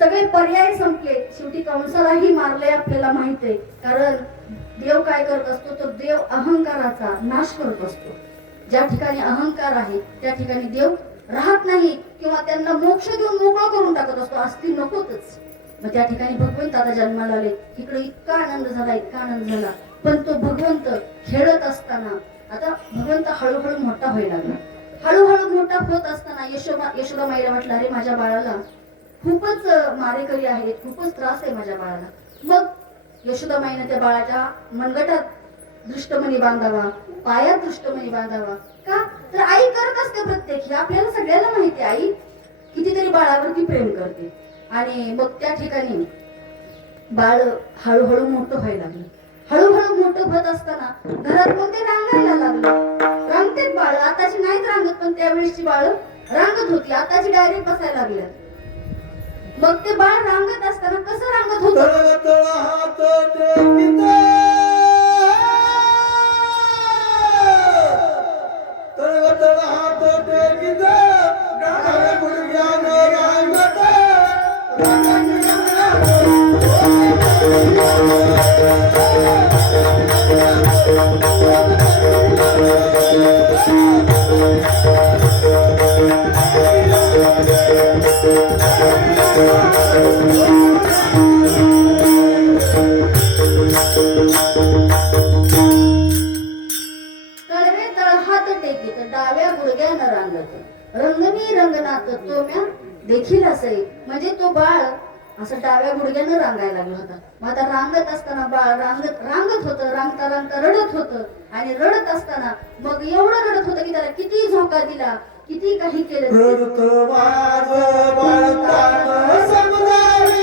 सगळे पर्याय संपले, शेवटी कंसालाही मारले आपल्याला माहित आहे. कारण देव काय करत असतो तर देव अहंकाराचा नाश करत असतो. ज्या ठिकाणी अहंकार आहे त्या ठिकाणी देव राहत नाही किंवा त्यांना मोक्ष देऊन मोकळं करून टाकत असतो. असती नकोतच. मग त्या ठिकाणी भगवंत आता जन्माला आले. इकडे इतका आनंद झाला, इतका आनंद झाला. पण तो भगवंत खेळत असताना आता भगवंत हळूहळू मोठा व्हायला लागला. हळूहळू मोठा होत असताना यशोदा माईला म्हटलं, अरे माझ्या बाळाला खूपच मारेकरी आहेत, खूपच त्रास आहे माझ्या बाळाला. मग यशोदा माईने त्या बाळाच्या मनगटात दृष्टमणी बांधावा, पायात दृष्टमणी बांधावा. का तर आई करत असते प्रत्येक, हे आपल्याला सगळ्याला माहिती आहे. आई कितीतरी बाळावरती प्रेम करते. आणि मग त्या ठिकाणी बाळ हळूहळू मोठं व्हायला लागलं. हळूहळू मोठं होत असताना घरात मग ते रांगायला लागलं. रांगतेच बाळ, आताची नाहीत रांगत, पण त्यावेळेसची बाळ रांगत होती. आताची डायरेक्ट बसायला लागल्या. मग ते बाळ रांगत असताना कसं रांगत होत, हात टेकित तळतळ हात टेकित डाव्या गुडघ्यानं रांगत तळवे तळ हात टेकीत डाव्या गुडघ्यानं रांगत रंगनी रंगनात तो म्या देखील असे. म्हणजे तो बाळ असं डाव्या गुडघ्यानं रांगायला लागला होता. मग आता रांगत असताना बाळ रांगत होतं. रांगता रांगता रडत होतं. आणि रडत असताना मग एवढं रडत होतं की त्याला किती झोका दिला, किती काही केलं. रडत माझं बाळंतान समजावी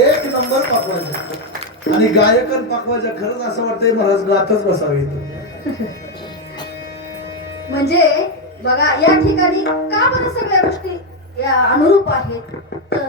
एक नंबर पाकवायचं. आणि गायकन पाकवायचं. खरंच असं वाटतंय महाराज गातच बसावे. म्हणजे बघा या ठिकाणी का बरं सगळ्या गोष्टी या अनुरूप आहेत तर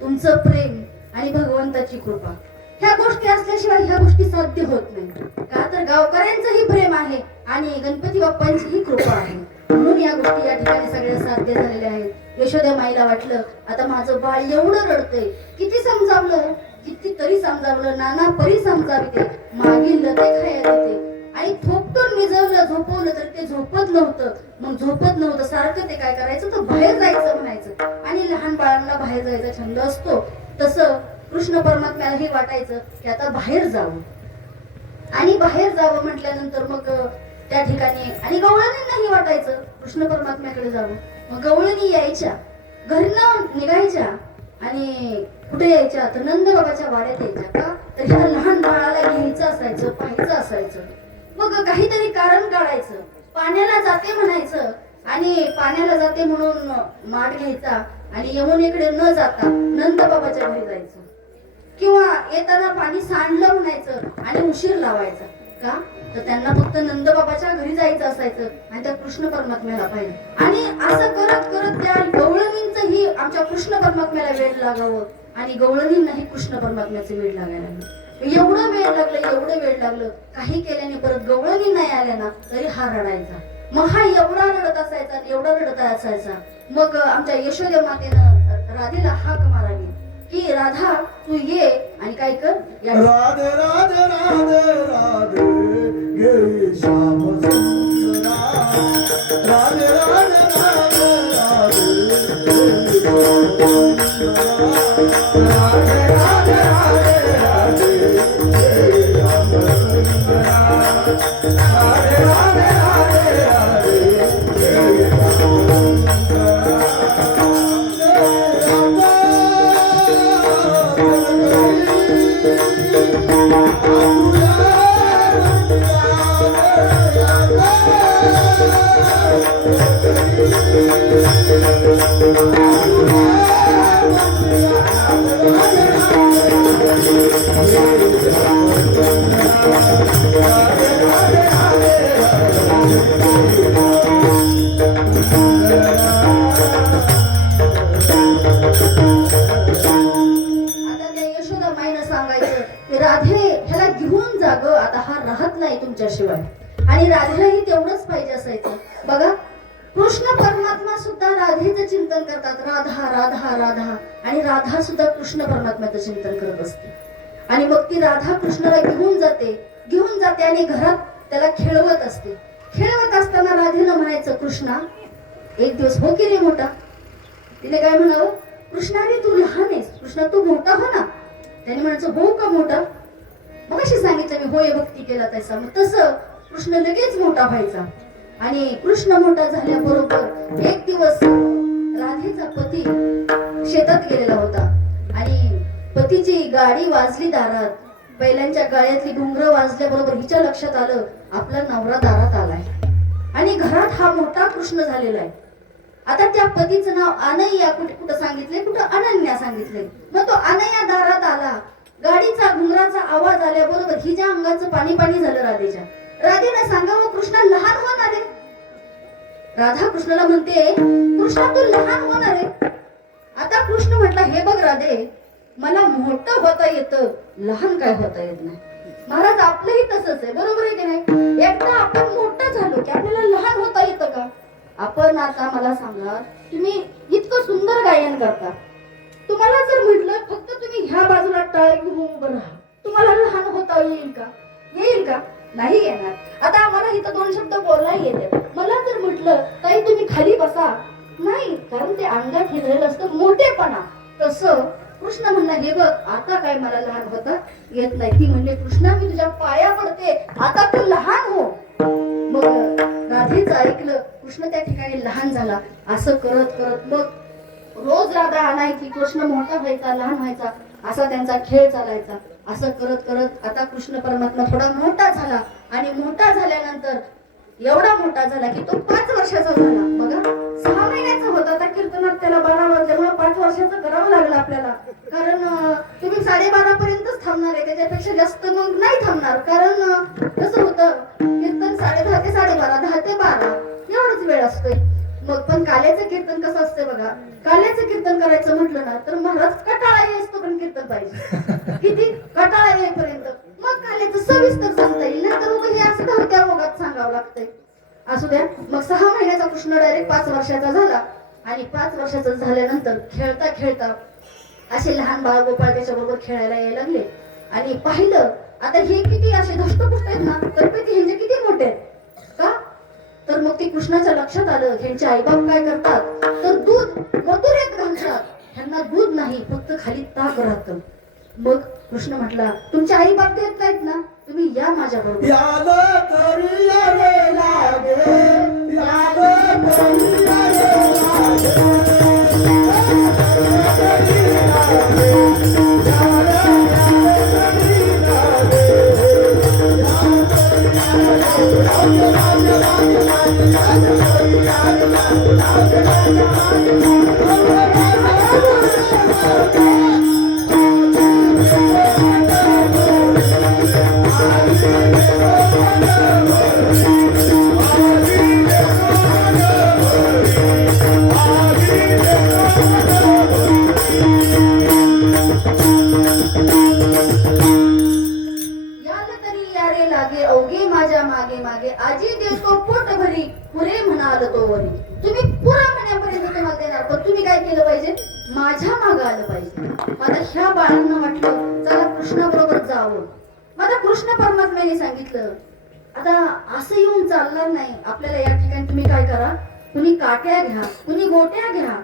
तुमचं प्रेम आणि भगवंताची कृपा ह्या गोष्टी असल्याशिवाय ह्या गोष्टी साध्य होत नाही. का तर गावकऱ्यांचंही प्रेम आहे आणि गणपती बाप्पांचीही कृपा आहे. म्हणून या गोष्टी या ठिकाणी सगळ्या साध्य झालेल्या आहेत. यशोदा माईला वाटलं आता माझं बाळ एवढं रडतंय, किती समजावलं, किती तरी समजावलं, नाना परी समजाविते, मागील लते खाया देते. आणि थोपटून निजवलं झोपवलं तर ते झोपत नव्हतं. मग झोपत नव्हतं सारखं ते काय करायचं तर बाहेर जायचं म्हणायचं. आणि लहान बाळांना बाहेर जायचा छंद असतो, तसं कृष्ण परमात्म्यालाही वाटायचं की आता बाहेर जावं. आणि बाहेर जावं म्हटल्यानंतर मग त्या ठिकाणी आणि गवळणींनाही वाटायचं कृष्ण परमात्म्याकडे जावं. मग गवळणी यायच्या, घरनं निघायच्या आणि कुठे यायच्या तर नंदबाबाच्या वाड्यात यायच्या. का तर ह्या लहान बाळाला घ्यायचं असायचं, पाहायचं असायचं. मग काहीतरी कारण काढायचं, पाण्याला जाते म्हणायचं आणि पाण्याला जाते म्हणून माठ घ्यायचा आणि यमुनेकडे न जाता नंदबाबाच्या घरी जायचं. किंवा येताना पाणी सांडलं म्हणायचं आणि उशीर लावायचा. का तर त्यांना फक्त नंदबाबाच्या घरी जायचं असायचं आणि त्या कृष्ण परमात्म्याला पाहिजे. आणि असं करत करत त्या गवळणींचंही आमच्या कृष्ण परमात्म्याला वेळ लागावं आणि गवळणींनाही कृष्ण परमात्म्याचे वेळ लागायला लागलं. एवढं वेळ लागलं काही केल्याने परत गवळणी नाही आल्या ना तरी हा रडायचा. मग हा एवढा रडत असायचा, एवढा रडत असायचा. मग आमच्या यशोदे मातेनं राधेला हाक मारावी की राधा तू ये आणि काय कर, राधे राधे राधे राधे गे श्याम सुंदरा, राधे राधे राधे राधे गे श्याम सुंदरा, राधे राधे राधे राधे गे श्याम सुंदरा, राधे राधे राधे राधे गे श्याम तुमच्याशिवाय. आणि राधेलाही तेवढंच पाहिजे असायचं. बघा कृष्ण परमात्मा सुद्धा राधेचं चिंतन करतात, राधा राधा राधा. आणि राधा सुद्धा कृष्ण परमात्म्याचं चिंतन करत असते. आणि मग ती राधा कृष्णाला घेऊन जाते आणि घरात त्याला खेळवत असते. खेळवत असताना राधेनं म्हणायचं कृष्णा एक दिवस हो की रे मोठा. तिने काय म्हणावं, कृष्णा रे तू लहान आहेस, कृष्णा तू मोठा हो ना. त्याने म्हणायचं हो का मोठा. मग अशी सांगितलं मी होय भक्ती केला तसा. मग तसं कृष्ण लगेच मोठा व्हायचा. आणि कृष्ण मोठा झाल्याबरोबर एक दिवस राधेचा पती शेतात गेलेला होता आणि पतीची गाडी वाजली दारात. बैलांच्या गाळ्यातली घुंगरं वाजल्याबरोबर हिच्या लक्षात आलं आपला नवरा दारात आलाय आणि घरात हा मोठा कृष्ण झालेला आहे. आता त्या पतीचं नाव अनय्या कुठं सांगितले, कुठं अनन्या सांगितले. मग तो अनय्या दारात आला. गाडीचा घुंगराचा आवाज आल्याबरोबर हिच्या अंगाचं पाणी पाणी झालं राधेच्या. राधेने सांगावं कृष्णा लहान होणार आहे. राधा कृष्णाला म्हणते कृष्णा तू लहान होणार आहे. आता कृष्ण म्हटला हे बघ राधे मला मोठं होता येतं, लहान काय होता येत नाही. महाराज आपलंही तसंच आहे, बरोबर आहे की नाही. एकदा आपण मोठं झालो की आपल्याला लहान होता येतं का. आपण आता मला सांगा तुम्ही इतकं सुंदर गायन करता, तुम्हाला जर म्हटलं फक्त तुम्ही ह्या बाजूला टाळ घेऊन उभं राहा, तुम्हाला लहान होता येईल का. येईल का, नाही येणार. आता आम्हाला इथं दोन शब्द बोलता येते. मला जर म्हटलं ताई तुम्ही खाली बसा, नाही, कारण ते अंगात हिरलेलं असतं मोठेपणा. तसं कृष्ण म्हणला हे बघ आता काय मला लहान होता येत नाही. ती म्हणले कृष्णा मी तुझ्या पाया पडते आता तू लहान हो. मग राधेचं ऐकलं, कृष्ण त्या ठिकाणी लहान झाला. असं करत करत मग रोज राधा आणायची, कृष्ण मोठा व्हायचा लहान व्हायचा, असा त्यांचा खेळ चालायचा. असं करत करत आता कृष्ण परमात्मा थोडा मोठा झाला आणि मोठा झाल्यानंतर एवढा मोठा झाला की तो 5 वर्षाचा झाला. बघा 6 महिन्याचा होता त्या कीर्तनात त्याला 12 वर्षामुळे 5 वर्षाचं करावं लागलं आपल्याला. कारण तुम्ही 12:30 पर्यंतच थांबणार आहे, त्याच्यापेक्षा जास्त मग नाही थांबणार. कारण कसं होतं कीर्तन 10:30 ते 12:30, 10 ते 12 एवढाच वेळ असतोय. मग पण काल्याचं कीर्तन कसं असते बघा, काल्याचं कीर्तन करायचं म्हटलं ना तर महाराज कटाळा येतो पण कीर्तन पाहिजे. किती कटाळा येईपर्यंत मग काल्याचं सविस्तर सांगता येईल, नंतर मग हे असं धावत्या ओघात सांगावं लागतंय. असू द्या. मग 6 महिन्याचा कृष्ण डायरेक्ट 5 वर्षाचा झाला आणि 5 वर्षाचा झाल्यानंतर खेळता खेळता असे लहान बाळ गोपाळ त्याच्याबरोबर खेळायला यायला लागले. आणि पाहिलं आता हे किती असे धष्टपुष्ट आहेत ना, तब्येती ह्यांचे किती मोठे आहेत का? तर मग ते कृष्णाच्या लक्षात आलं ह्यांचे आईबाप काय करतात, तर दूध मथुरेत घालतात. ह्यांना दूध नाही, फक्त खाली ताक राहतं. मग कृष्ण म्हटला, तुमचे आई बाप देत नाहीत ना, तुम्ही या माझ्या बरोबर. यालं तरी यावे लागे, यालं तरी यावे याल तरी यारे लागे अवघे माझ्या मागे मागे, आजी देतो पोट भरी पुरे म्हणाल तो वरी. तुम्ही पुरा म्हणण्यापर्यंत तुम्हाला देणार, पण तुम्ही काय केलं पाहिजे, माझ्या मागे आलं पाहिजे. आता ह्या बाळांना म्हटलं चला कृष्णाबरोबर जावं. आता कृष्ण परमात्म्याने सांगितलं आता असं येऊन चालणार नाही आपल्याला, या ठिकाणी तुम्ही काय करा, कुणी काट्या घ्या, कुणी गोट्या घ्या,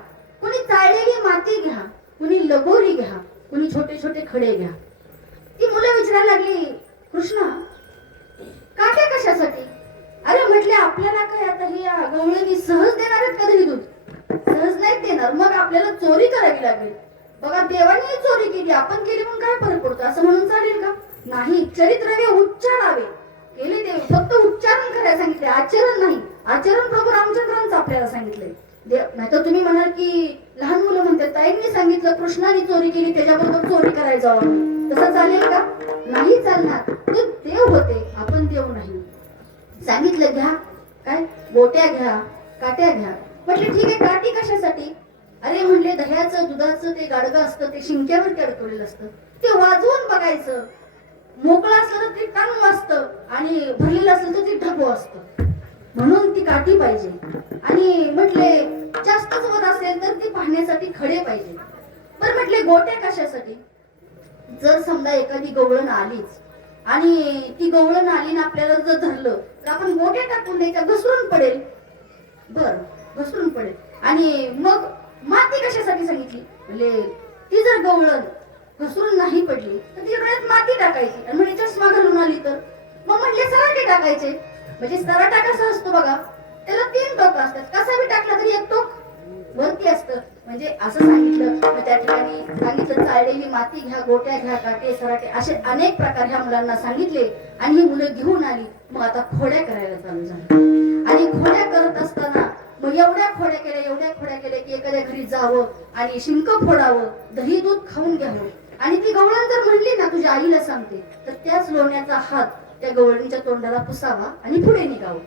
कुणी चाळलेली माती घ्या, कुणी लगोरी घ्या, कुणी छोटे छोटे खडे घ्या. ती मुलं विचारायला लागली, कृष्णा काट्या कशासाठी? अरे म्हटले आपल्याला काय आता हे गवळणी सहज देणार आहेत का दही दूध? सहज नाही देणार, मग आपल्याला चोरी करावी लागेल. बघा देवाने चोरी केली, आपण केली म्हणून काय फरक पडतो, असं म्हणून चालेल का? नाही, चरित्रवे उच्चारावे. केले देव फक्त उच्चारण करायला सांगितले, आचरण नाही. आचरण प्रभू रामचंद्रांचं आपल्याला सांगितलंय. नाही तर तुम्ही म्हणाल की लहान मुलं म्हणतात ताईंनी सांगितलं कृष्णाने चोरी केली त्याच्याबरोबर चोरी करायला जावं आम्ही, तसं चालेल का? नाही चालणार. ते देव होते, आपण देव नाही. सांगितलं घ्या, काय गोट्या घ्या, काट्या घ्या. म्हटले ठीक आहे, काठी कशासाठी? अरे म्हणले दह्याचं दुधाचं ते गाडगं असतं, ते शिंक्यावर अडकवलेलं असतं, ते वाजवून बघायचं. मोकळं असलं तर ते टांग असतं आणि भरलेलं असलं तर ते ढगो असतं, म्हणून ती काठी पाहिजे. आणि म्हटले जास्तच वर असेल तर ती पाहण्यासाठी खडे पाहिजे. बरं म्हटले गोट्या कशासाठी? जर समजा एखादी गवळण आलीच आणि ती गवळण आली ना आपल्याला जर धरलं तर आपण गोट्या टाकून द्यायच्या, घसरून पडेल. बर घसरून पडेल. आणि मग माती कशासाठी सांगितली? म्हणजे ती जर गवळण घसरून नाही पडली तर ती डोळ्यात माती टाकायची, आणि म्हणजे चष्मा घालून आली तर मग म्हटले सराटे टाकायचे. म्हणजे सराटा कसा असतो बघा, त्याला 3 टोक असतात, कसा बी टाकला तरी एक टोक वरती असतं. म्हणजे असं सांगितलं. मग त्या ठिकाणी सांगितलं चाळलेली माती घ्या, गोट्या घ्या, काटे सराटे असे अनेक प्रकार ह्या मुलांना सांगितले. आणि ही मुलं घेऊन आली. मग आता खोड्या करायला चालू झाल्या. आणि खोड्या करत असताना मग एवढ्या खोड्या केल्या की एखाद्या घरी जावं आणि शिंक फोडावं, दही दूध खाऊन घ्यावं. आणि ती गवळण जर म्हणली ना तुझ्या आईला सांगते, तर त्याच लोण्याचा हात त्या गवळणीच्या तोंडाला पुसावा आणि पुढे निघावं.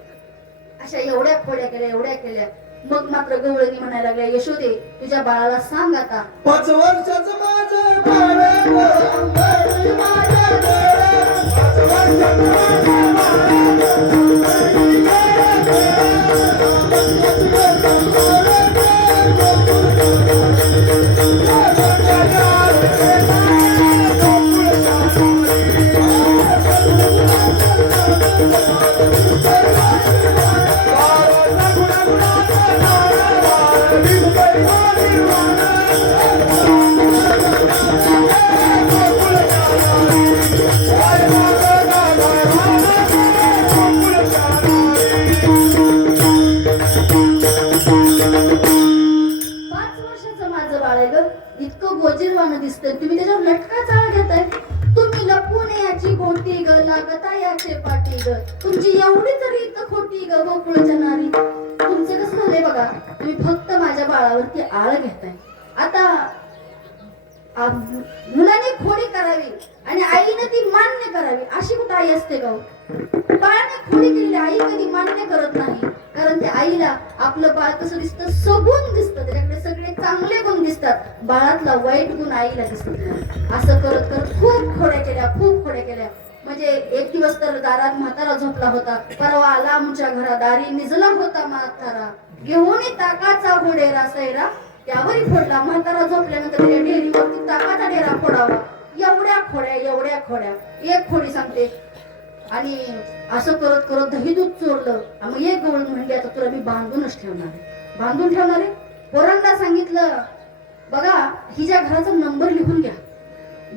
अशा एवढ्या खोड्या केल्या. मग मात्र गवळणी म्हणायला लागल्या, यशोदे तुझ्या बाळाला सांग आता 5 वर्षाचं माझं बाळ अंबारी माझ्या डोळ्यात, 5 वर्षाचं माझं इतकं गोजीरवानं दिसतंय, तुम्ही त्याच्यावर लटका चाळ घेताय. तुम्ही लपून याची गोटी ग, लागता याचे पाठी ग, तुमची एवढी तरी इथं खोटी ग गोकुळच्या नारी. तुमचं कसं झालंय बघा, तुम्ही फक्त माझ्या बाळावरती आळ घेताय. आता मुलाने खोडी करावी आणि आईने ती मान्य करावी, अशी कुठं आई असते का? बाळाने खोडी केलेली आई कधी मान्य करत नाही, कारण त्या आईला आपलं बाळ कसं दिसतं, सगुण दिसतं, त्याच्याकडे सगळे चांगले गुण दिसतात, बाळातला वाईट गुण आईला दिसत नाही. असं करत करत खूप खोड्या केल्या. म्हणजे एक दिवस तर दारात म्हातारा झोपला होता. परवा आला आमच्या घरा दारी, निजला होता म्हातारा, घेऊन ताकाचा घोडेरा सैरा त्यावरी फोडला. म्हातारा झोपल्यानंतर त्या डेअरीवरती ताकाचा डेरा फोडावा एवढ्या खोड्या एक खोडी सांगते. आणि असं करत करत दही दूध चोरलं. मग एक गवळण म्हणली आता तुला मी बांधूनच ठेवणार आहे. बांधून ठेवणार आहे. पोरांना सांगितलं बघा हिच्या घराचा नंबर लिहून घ्या.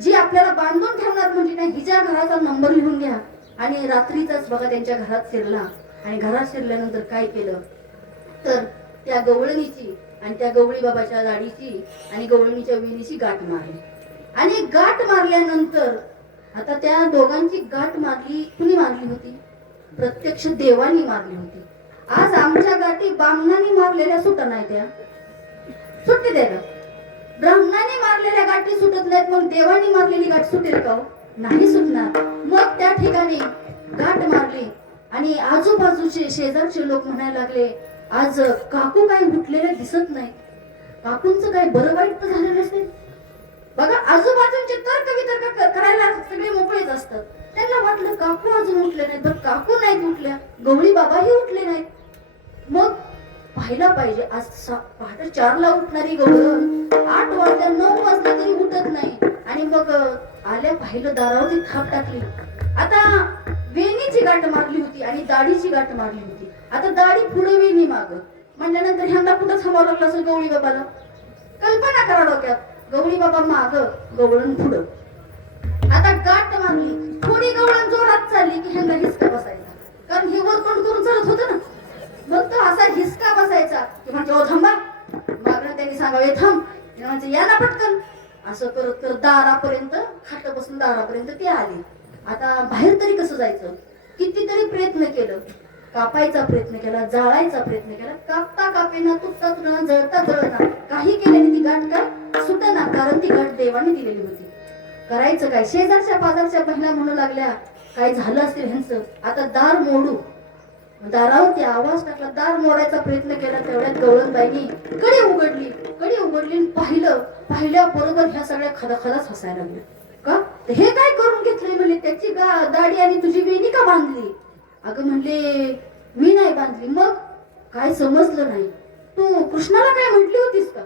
जी आपल्याला बांधून ठेवणार म्हणजे नाही हिच्या घराचा नंबर लिहून घ्या. आणि रात्रीचाच बघा त्यांच्या घरात शिरला. आणि घरात शिरल्यानंतर काय केलं तर त्या गवळणीची आणि त्या गवळी बाबाच्या दाढीची आणि गवळणीच्या वेणीची गाठ मारली. आणि गाठ मारल्यानंतर आता त्या दोघांची गाठ मारली कुणी मारली होती? प्रत्यक्ष देवानी मारली होती. आज आमच्या गाठी बामणाने मारलेल्या सुटत नाही, त्या सुटते द्या. ब्राह्मणाने मारलेल्या गाठी सुटत नाहीत, मग देवानी मारलेली गाठ सुटेल का? नाही सुटणार. मग त्या ठिकाणी गाठ मारली आणि आजूबाजूचे शेजारचे लोक म्हणायला लागले आज काकू काही उठलेले दिसत नाही. काकूंचं काही बरं वाईट तर झालं नसेल. बघा आजूबाजूचे तर्क वितर्क करायला सगळे मोकळेच असतात. त्यांना वाटलं काकू अजून उठले नाहीत, पण काकू नाहीत उठल्या, गवळी बाबाही उठले नाहीत. मग पाहिला पाहिजे आज पहाटे 4ला उठणारी गवळण 8 वाजल्या 9 वाजल्या तरी उठत नाही. आणि मग आल्या पाहिलं दारावरती थाप टाकली. आता वेणीची गाठ मारली होती आणि दाढीची गाठ मारली होती. आता दाढी पुढे वेणी माग म्हणल्यानंतर ह्यांना कुठं थांबावं लागलं असेल गवळी बाबाला. कल्पना करा डोक्यात. गवळी बाबा माग गवळण पुढं. आता गाठ मारली थोडी गवळण जोरात चालली की ह्यांना हिसका बसायचा. कारण हे वर तोंड करून चालत होतं ना. मग तो असा हिसका बसायचा की म्हणजे ओ थांबा. मागणं त्यांनी सांगावे थांब. म्हणजे या ना पटकन. असं करत करत दारापर्यंत खाट बसून दारापर्यंत ते आले. आता बाहेर तरी कसं जायचं? कितीतरी प्रयत्न केलं. कापायचा प्रयत्न केला, जाळायचा प्रयत्न केला. कापता कापेना, तुटता तुटना, जळता जळना, काही केल्याने ती गाठ काय सुटना. कारण ती गाठ देवाने दिलेली होती. करायचं काय? शेजारच्या पाजारच्या महिला म्हणू लागल्या काय झालं असेल ह्यांचं, आता दार मोडू. दारावरती आवाज टाकला, दार मोडायचा प्रयत्न केला. तेवढ्यात गवळणबाईंनी कडी उघडली पाहिल्याबरोबर ह्या सगळ्या खदाखदाच हसायला लागल्या. का हे काय करून घेतलंय म्हणले, त्याची दाढी आणि तुझी वेणी का बांधली? अगं म्हणले मी नाही बांधली. मग काय समजलं नाही. तू कृष्णाला काय म्हटली होतीस का?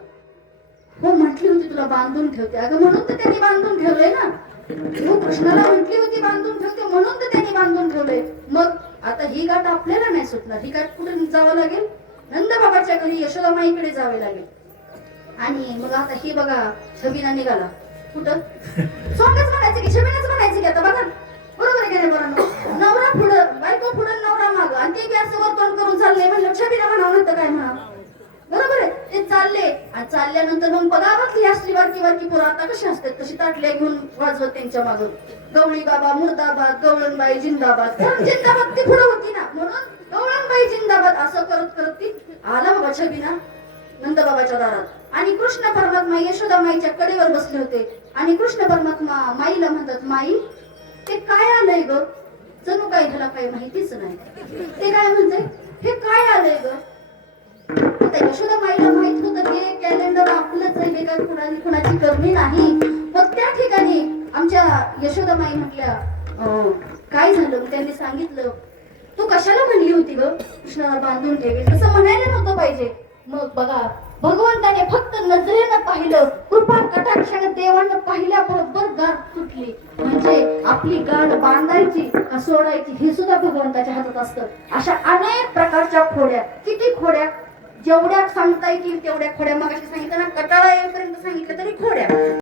हो म्हटली होती तुला बांधून ठेवते. अगं म्हणून तर त्यांनी बांधून ठेवलंय ना. तू कृष्णाला म्हटली होती बांधून ठेवते म्हणून तर त्यांनी बांधून ठेवलंय. मग आता ही गाठ आपल्याला नाही सुटणार. ही गाठ कुठे जावं लागेल? नंदबाबाच्या घरी यशोदामाईकडे जावे लागेल. आणि मग आता ही बघा छबिना निघाला. कुठं सोंगच म्हणायचं की छबिनाच म्हणायचं की आता बघा बरोबर आहे का नाही? बरं नवरा पुढं बायको पुढं नवरा माग आणि ते बी असं वर तोंड करून चालले म्हणलं छबिना म्हणावं नव्हतं काय म्हणा. बरोबर आहे. ते चालले आणि चालल्यानंतर मग बघावं असली बारकी पोरं आता कशी असतात तशी ताटल्या घेऊन वाजवत त्यांच्या मागं गवळी बाबा मुर्दाबाद, गवळणबाई जिंदाबाद. जिंदाबाद ती पुढे होती ना म्हणून गवळणबाई जिंदाबाद असं करत करत ती आला बाबा छबिना नंदबाबाच्या दारात. आणि कृष्ण परमात्मा यशोदा माईच्या कडेवर बसले होते. आणि कृष्ण परमात्मा माईला म्हणतात माई ते काय आलंय ग? जणू काय ह्याला काही माहितीच नाही. ते काय म्हणते हे काय आलंय ग? आता यशोदा माईला माहित होतं हे कॅलेंडर आपलंच आहे, हे काय कुणाची करणी नाही. मग त्या ठिकाणी आमच्या यशोदा माई म्हटल्या काय झालं? त्यांनी सांगितलं तू कशाला म्हणली होती ग कृष्णाला बांधून ठेवेल? तसं म्हणायला नव्हतं पाहिजे. मग बघा भगवंताने फक्त नजरेनं पाहिलं, कृपा कटाक्षाने देवानं पाहिल्याबरोबर गाठ सुटली. म्हणजे आपली गाठ बांधायची का सोडायची हे सुद्धा भगवंताच्या हातात असतं. अशा अनेक प्रकारच्या खोड्या, किती खोड्या जेवढ्या सांगता येतील तेवढ्या खोड्या. मग सांगितलं ना कटाळा येईपर्यंत सांगितलं तरी खोड्या.